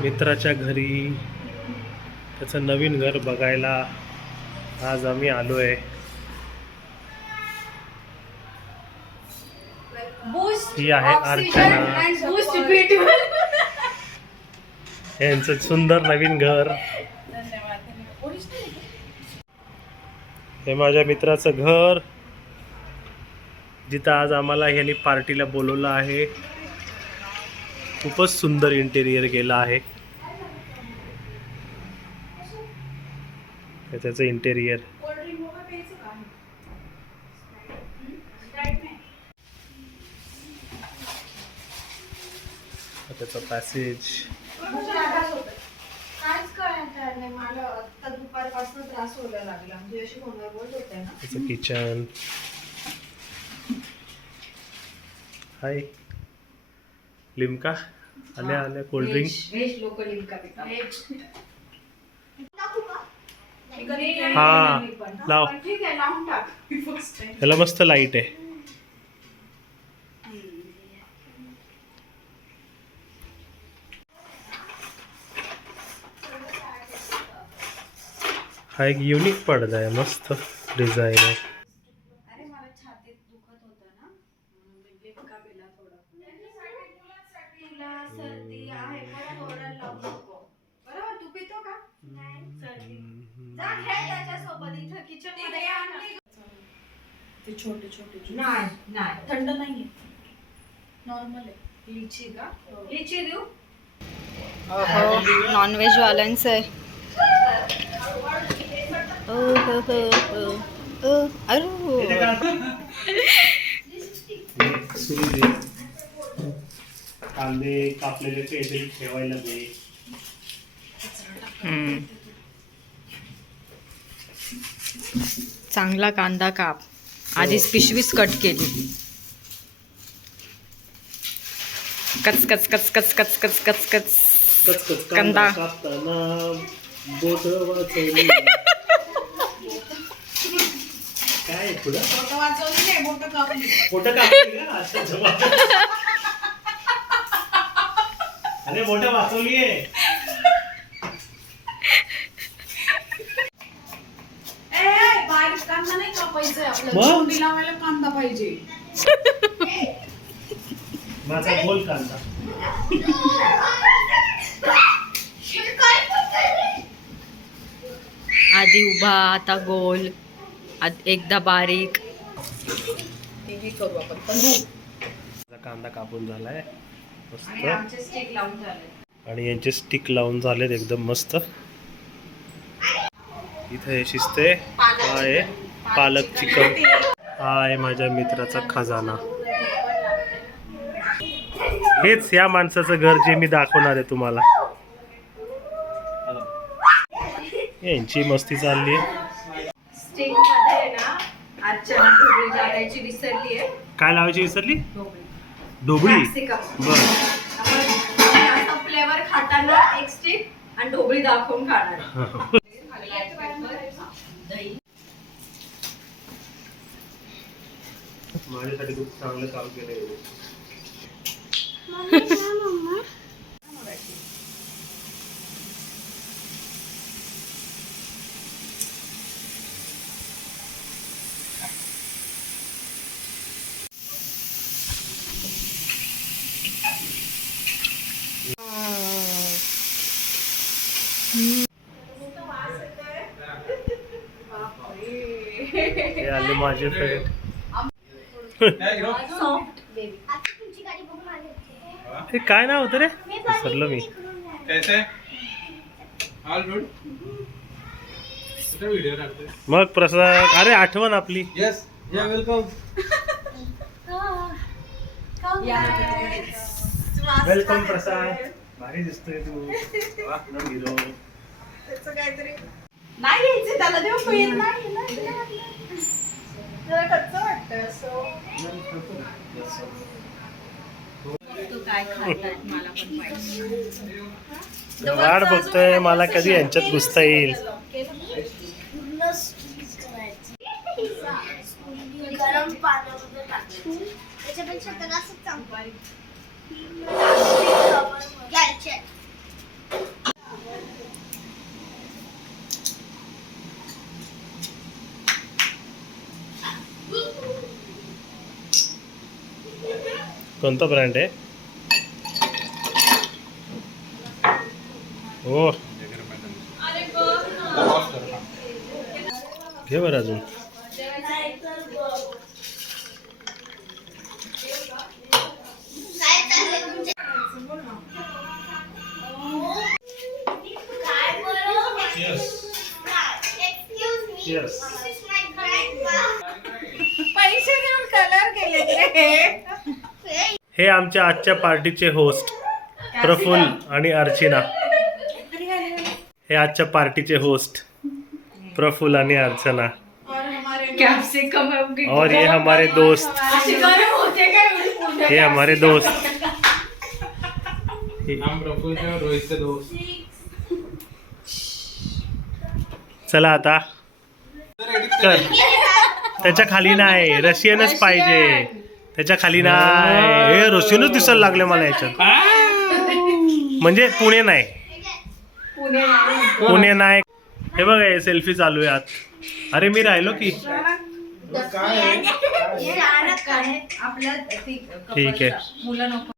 मित्राच्या घरी त्याचं नवीन घर बघायला आज आम्ही आलो आहे. ही आहे अर्चना, यांचं सुंदर नवीन घर. हे माझ्या मित्राचं घर जिथं आज आम्हाला यांनी पार्टीला बोलवलं आहे. खूपच सुंदर इंटेरियर केलं आहे. त्याचं इंटेरियर त्याचा पॅसेज, त्याचं किचन. हाय लिमका आल्या आल्या कोल्ड्रिंक. हा लाव, ह्याला मस्त लाईट आहे. हा एक युनिक पडदा आहे, मस्त डिझाईन आहे. छोटे छोटे नाही थंड नाहीये, नॉर्मल आहे. लिची का? लिची देऊ? नॉनव्हेज वाल्यांचं आहे. कांदे कापलेले काहीतरी ठेवायला दे. चांगला कांदा काप. आधीच पिशवीच कट केली. कच कच कच कच कच कच कच कच कांदा कापताना बोट वाचवली. काय पुढं बोट वाचवली नाही, बोट कापली. बोट कापली का? अच्छा जमा. अरे बोट वाचवली आहे. बारीक कांदा नाही कापायचा आपल्याला, मग? तोंडी लावायला कांदा पाहिजे. माझा गोल कांदा. आधी उभा, आता गोल, एकदा बारीक. हे करू आपण. माझा कांदा कापून झालाय मस्त, आमचे स्टिक लावून झाले. आणि यांचे स्टिक लावून झालेत एकदम मस्त. इथं हे शिजते. हा आहे पालक चिकन. हा आहे माझ्या मित्राचा खजाना. हेच या माणसाचं घर जे मी दाखवणार आहे तुम्हाला. यांची मस्ती चालली आहे. स्टिक मध्ये ना अर्चना ढोबळी टाकायची विसरली आहे. काय लावायची विसरली? ढोबळी. ढोबळी. बर, फ्लेवर खाताना एक स्टिक आणि ढोबळी दाखवून खाणार. माझ्यासाठी खूप चांगलं काम केलंय. हे आले माझे फ्रेंड. हे काय नाव होतं रे? विसरलो मी. मग प्रसाद. अरे आठवण आपली. वेलकम प्रसाद. भारी दिसतोय तू. हिरो. नाही यायचं त्याला, देऊ तो येत नाही. जरा कच्चं वाटतं असं. तो काय खातात मला पण पाहिजे. वाट बघतोय मला कधी यांच्यात घुसता येईल. गरम पाण्यामध्ये टाकून त्याच्यापेक्षा त्याला असं चांगलं घ्यायचे. कोणता ब्रँड आहे? हो घे बरं अजून. पैसे देऊन कलर केले. हे आमच्या आजच्या पार्टीचे होस्ट प्रफुल्ल आणि अर्चना. हे आजच्या पार्टीचे होस्ट प्रफुल्ल आणि अर्चना. कॅप्सिकम और ये हमारे दोस्त, ये हमारे दोस्त. हम प्रफुल्ल थे और रोहित से दोस्त. चला आता कर. त्याच्या खाली नाही, रशियनच पाहिजे. त्याच्या खाली नाही, हे रशियनच दिसायला लागले मला याच्यात. म्हणजे पुणे नाही, पुणे नाही. हे बघा हे सेल्फी चालू आहे आत. अरे मी राहिलो की. आपल्या ठीक आहे. मुलं नको.